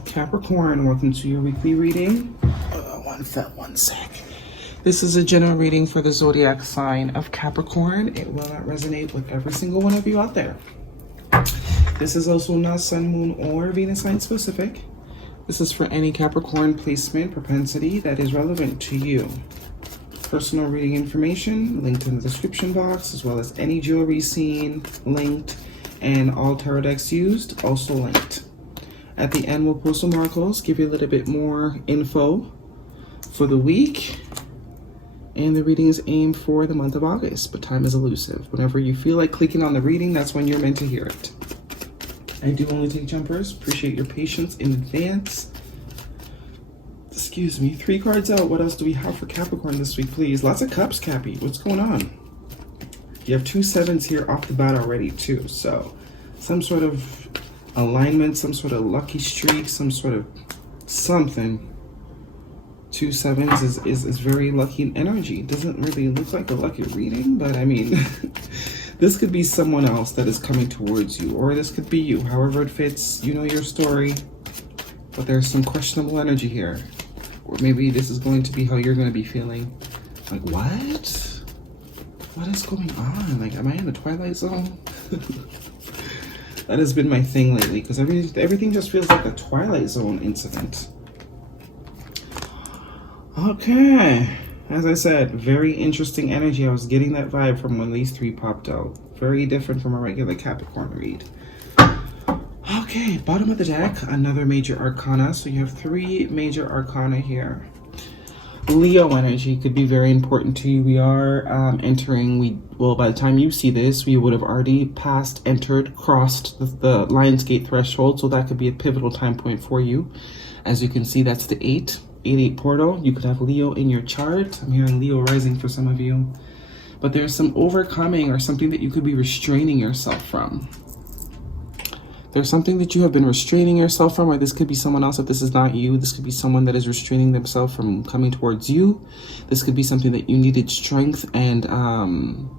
Capricorn, welcome to your weekly reading. One sec. This is a general reading for the zodiac sign of Capricorn. It will not resonate with every single one of you out there. This is also not Sun, Moon, or Venus sign specific. This is for any Capricorn placement propensity that is relevant to you. Personal reading information linked in the description box, as well as any jewelry seen linked, and all tarot decks used also linked. At the end, we'll post some oracles, give you a little bit more info for the week. And the reading is aimed for the month of August, but time is elusive. Whenever you feel like clicking on the reading, that's when you're meant to hear it. I do only take jumpers. Appreciate your patience in advance. Excuse me. 3 cards out. What else do we have for Capricorn this week, please? Lots of cups, Cappy. What's going on? You have 2 7s here off the bat already, too. So some sort of alignment, some sort of lucky streak, some sort of something. 2 7s is very lucky energy. Doesn't really look like a lucky reading, but I mean, this could be someone else that is coming towards you, or this could be you. However it fits, you know your story, but there's some questionable energy here. Or maybe this is going to be how you're going to be feeling. Like, what? What is going on? Like, am I in the Twilight Zone? That has been my thing lately, because everything just feels like a Twilight Zone incident. Okay. As I said, very interesting energy. I was getting that vibe from when these 3 popped out. Very different from a regular Capricorn read. Okay, bottom of the deck, another major arcana. So you have 3 major arcana here. Leo energy could be very important to you. We are entering, well, by the time you see this, we would have already passed, entered, crossed the Lionsgate threshold. So that could be a pivotal time point for you. As you can see, that's the 8 portal. You could have Leo in your chart. I'm hearing Leo rising for some of you. But there's some overcoming or something that you could be restraining yourself from. There's something that you have been restraining yourself from, or this could be someone else if this is not you. This could be someone that is restraining themselves from coming towards you. This could be something that you needed strength and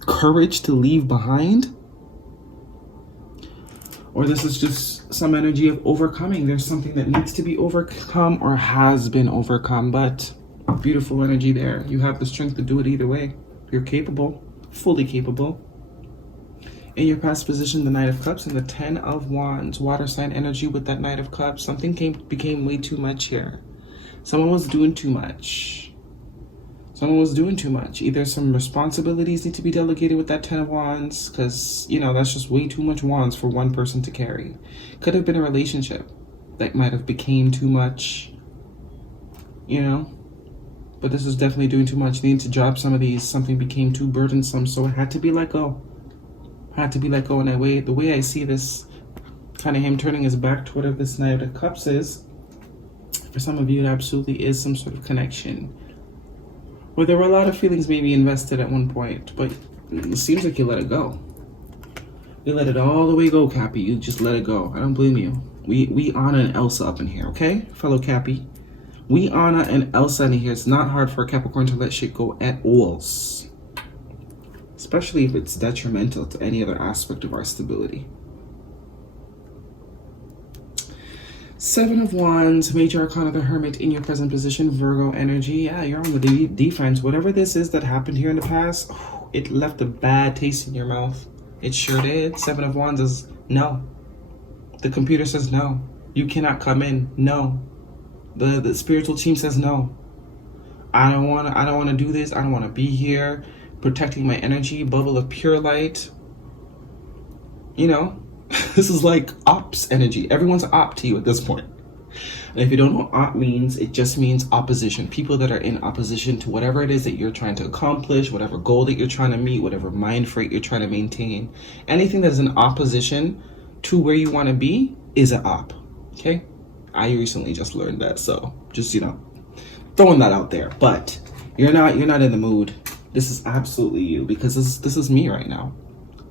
courage to leave behind. Or this is just some energy of overcoming. There's something that needs to be overcome or has been overcome, but beautiful energy there. You have the strength to do it either way. You're capable, fully capable. In your past position, the Knight of Cups and the 10 of Wands, water sign energy with that Knight of Cups. Something became way too much here. Someone was doing too much. Someone was doing too much. Either some responsibilities need to be delegated with that 10 of Wands, because, you know, that's just way too much wands for one person to carry. Could have been a relationship that might have became too much, you know. But this is definitely doing too much. You need to drop some of these. Something became too burdensome, so it had to be let go. Had to be let go. And the way I see this, kind of him turning his back to whatever this Knight of Cups is, for some of you, it absolutely is some sort of connection. Where there were a lot of feelings maybe invested at one point, but it seems like you let it go. You let it all the way go, Cappy. You just let it go. I don't blame you. We Anna and Elsa up in here, okay? Fellow Cappy. We Anna and Elsa in here. It's not hard for a Capricorn to let shit go at all. Especially if it's detrimental to any other aspect of our stability. 7 of Wands, major arcana of the Hermit in your present position, Virgo energy. Yeah, you're on the defense. Whatever this is that happened here in the past, it left a bad taste in your mouth. It sure did. 7 of Wands is no. The computer says no. You cannot come in. No. The spiritual team says no. I don't want to do this. I don't want to be here. Protecting my energy, bubble of pure light. You know, this is like ops energy. Everyone's op to you at this point. And if you don't know what op means, it just means opposition. People that are in opposition to whatever it is that you're trying to accomplish, whatever goal that you're trying to meet, whatever mind freight you're trying to maintain. Anything that is in opposition to where you want to be is an op. Okay? I recently just learned that, so just, you know, throwing that out there. But you're not in the mood. This is absolutely you, because this is me right now.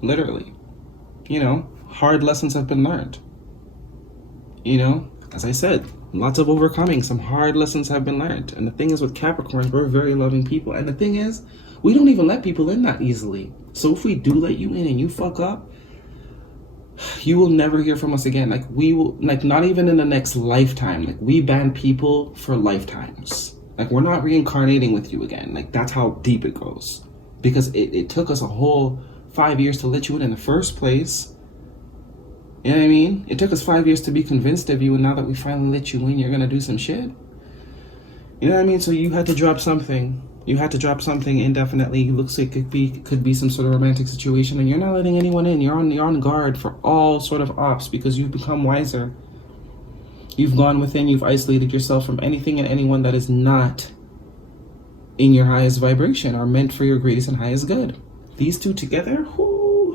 Literally. You know, hard lessons have been learned. You know, as I said, lots of overcoming. Some hard lessons have been learned. And the thing is with Capricorns, we're very loving people. And the thing is, we don't even let people in that easily. So if we do let you in and you fuck up, You will never hear from us again. Like, we will, like, not even in the next lifetime. Like, we ban people for lifetimes. Like, we're not reincarnating with you again. Like, that's how deep it goes. Because it took us a whole 5 years to let you in the first place. You know what I mean? It took us 5 years to be convinced of you, and now that we finally let you in, you're gonna do some shit. You know what I mean? So you had to drop something. You had to drop something indefinitely. It looks like it could be some sort of romantic situation, and you're not letting anyone in. You're on guard for all sort of ops because you've become wiser. You've gone within. You've isolated yourself from anything and anyone that is not in your highest vibration or meant for your greatest and highest good. These two together, whoo.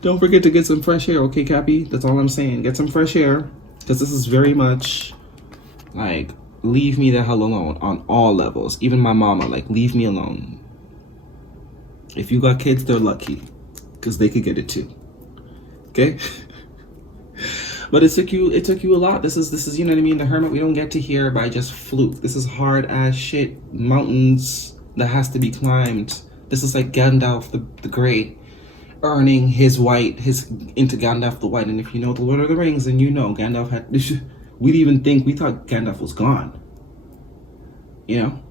Don't forget to get some fresh air, okay, Cappy? That's all I'm saying. Get some fresh air, because this is very much like, leave me the hell alone on all levels. Even my mama, like, leave me alone. If you got kids, they're lucky, because they could get it too. Okay? But it took you a lot. This is you know what I mean? The Hermit, we don't get to hear by just fluke. This is hard ass shit. Mountains that has to be climbed. This is like Gandalf the Grey earning his into Gandalf the White. And if you know the Lord of the Rings, then you know Gandalf had we thought Gandalf was gone. You know?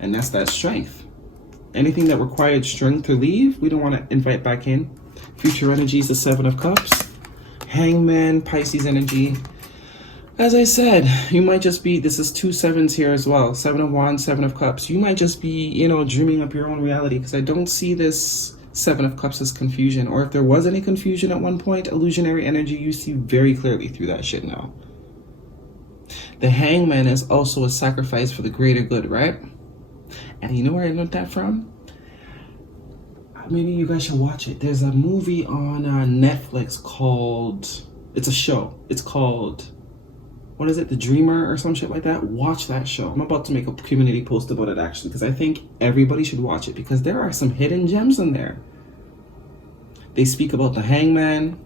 And that's that strength. Anything that required strength to leave, we don't want to invite back in. Future energies, the Seven of Cups. Hangman, Pisces energy. As I said, you might just be, this is 2 sevens here as well. 7 of Wands, 7 of Cups. You might just be, you know, dreaming up your own reality, because I don't see this 7 of Cups as confusion. Or if there was any confusion at one point, illusionary energy, you see very clearly through that shit now. The Hangman is also a sacrifice for the greater good, right? And you know where I learned that from? Maybe you guys should watch it. There's a movie on Netflix called, it's a show. It's called, what is it? The Dreamer or some shit like that. Watch that show. I'm about to make a community post about it actually, because I think everybody should watch it, because there are some hidden gems in there. They speak about the Hangman,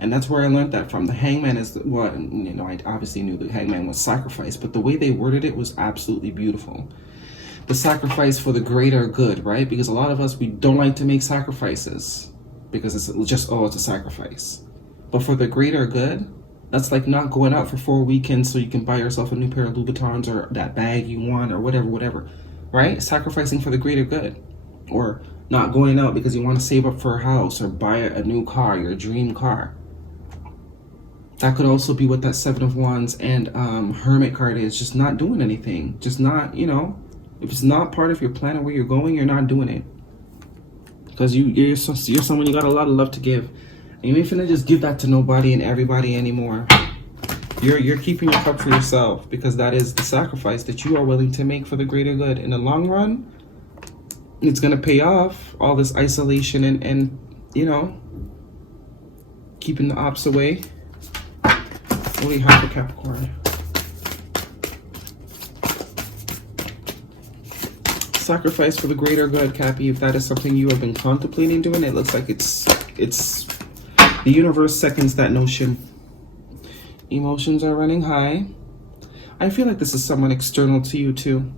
and that's where I learned that from. The Hangman is, well, you know, I obviously knew the Hangman was sacrifice, but the way they worded it was absolutely beautiful. The sacrifice for the greater good, right? Because a lot of us, we don't like to make sacrifices because it's just, oh, it's a sacrifice. But for the greater good, that's like not going out for 4 weekends so you can buy yourself a new pair of Louboutins or that bag you want or whatever, right? Sacrificing for the greater good. Or not going out because you want to save up for a house or buy a new car, your dream car. That could also be what that 7 of Wands and Hermit card is. Just not doing anything. Just not, you know, if it's not part of your plan or where you're going, you're not doing it. Because you're someone, you got a lot of love to give. And you ain't finna just give that to nobody and everybody anymore. You're keeping your cup for yourself, because that is the sacrifice that you are willing to make for the greater good. In the long run, it's gonna pay off, all this isolation and you know, keeping the ops away. What do we have for Capricorn? Sacrifice for the greater good, Cappy. If that is something you have been contemplating doing, it looks like it's the universe seconds that notion. Emotions are running high. I feel like this is someone external to you too.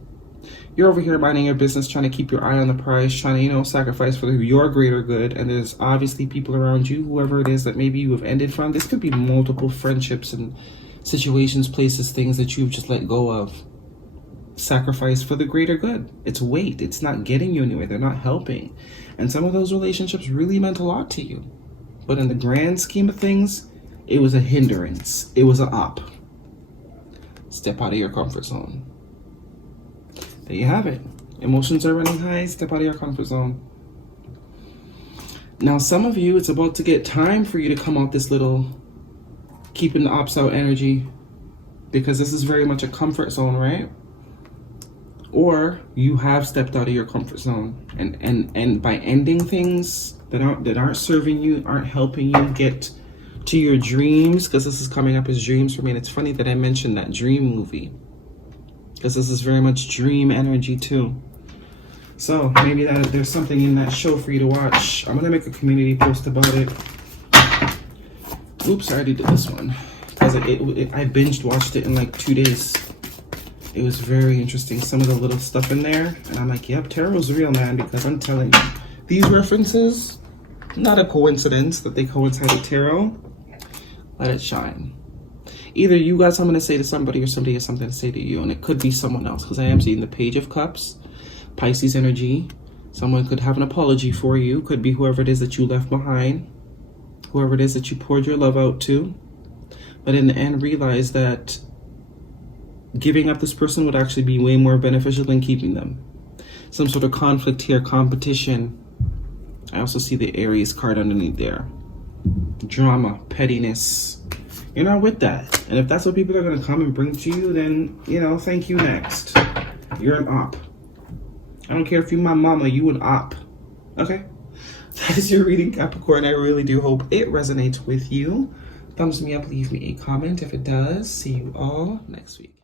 You're over here minding your business, trying to keep your eye on the prize, trying to, you know, sacrifice for your greater good. And there's obviously people around you, whoever it is that maybe you have ended from. This could be multiple friendships and situations, places, things that you've just let go of. Sacrifice for the greater good. It's weight. It's not getting you anywhere. They're not helping. And some of those relationships really meant a lot to you. But in the grand scheme of things, it was a hindrance. It was an op. Step out of your comfort zone. There you have it. Emotions are running high. Step out of your comfort zone. Now, some of you, it's about to get time for you to come out this little keeping the ops out energy, because this is very much a comfort zone, right? Or you have stepped out of your comfort zone, and by ending things that aren't serving you, aren't helping you get to your dreams, because this is coming up as dreams for me. And it's funny that I mentioned that dream movie, because this is very much dream energy too. So maybe that there's something in that show for you to watch. I'm gonna make a community post about it. Oops, I already did this one, because I binged watched it in like 2 days. It was very interesting, some of the little stuff in there. And I'm like, yep, tarot's real, man, because I'm telling you, these references, Not a coincidence that they coincide with tarot. Let it shine. Either you got something to say to somebody or somebody has something to say to you. And it could be someone else, because I am seeing the Page of Cups, Pisces energy. Someone could have an apology for you. Could be whoever it is that you left behind. Whoever it is that you poured your love out to. But in the end, realize that giving up this person would actually be way more beneficial than keeping them. Some sort of conflict here, competition. I also see the Aries card underneath there. Drama, pettiness. You're not with that. And if that's what people are going to come and bring to you, then, you know, thank you next. You're an op. I don't care if you're my mama, you an op. Okay? That is your reading, Capricorn. I really do hope it resonates with you. Thumbs me up, leave me a comment if it does. See you all next week.